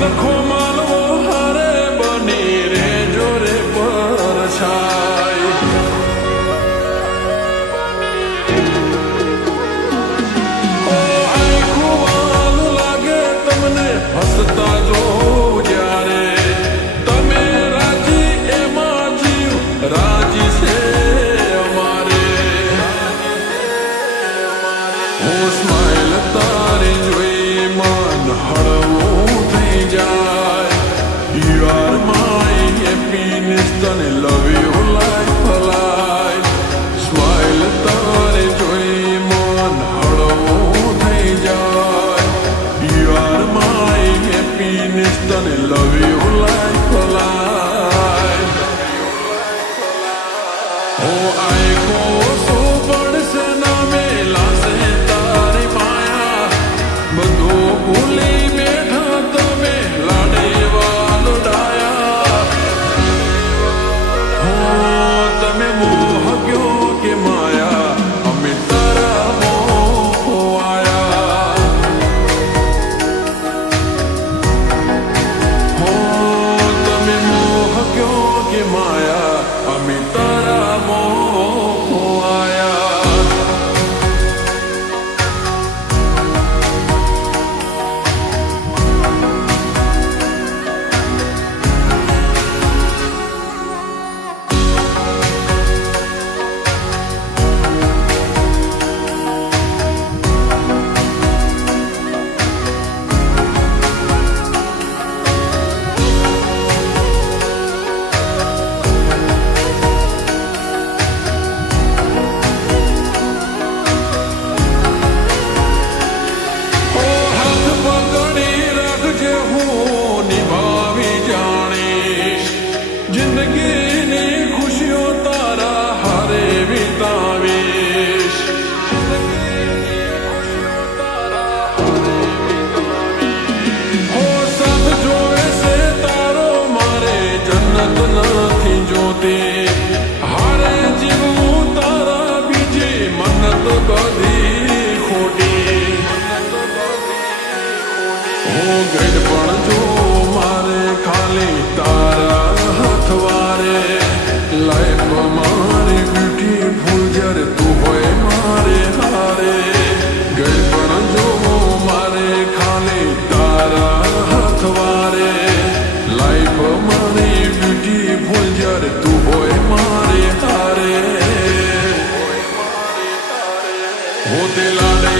નખો માલવો હારે બની રે જોરે પરછાય ઓ આખું વાલું લાગે તમને હસતા જો જ્યારે તમે રાજી એમાં જીવ રાજી છે અમારે હું સ્માઈલ તારી જોઈ મન હળવું થઈ જાય You are my happiness તને love you like life Smile તારે જોઈ મન હળવું થઈ જાય You are my happiness તને love you like life ઓ આઈકો સો પડશે ના મેલાશે તારી માયા બધું ભૂલી બેઠા તમે લાડે વાલો ડાયા હો તમે મોહ ગયો કે માયા અમે તારા મોહ આયા હો તમે મોહ ગયો કે માયા અમે તારા મોહ આયા ઓ હાથ પકડી રાખજે હું નિભાવી જાણીશ જિંદગીની ખુશીઓ તારા હારે વિતાવીશ હો સાથ જોવે છે તારો મારે જન્નત નથી જોતી હારે જીવવું તારા બીજી મન્નત બધી ખોટી હું ગઢ પણ જો મારે ખાલી તારા હથવારે લાઈફ મારી બ્યુટીફુલ જ્યારે તું હોય મારે હારે ગઢ પણ જો મારે ખાલી તારા હથવારે લાઈફ મારી બ્યુટીફુલ જ્યારે તું હોય મારે હારે હોતે લાડે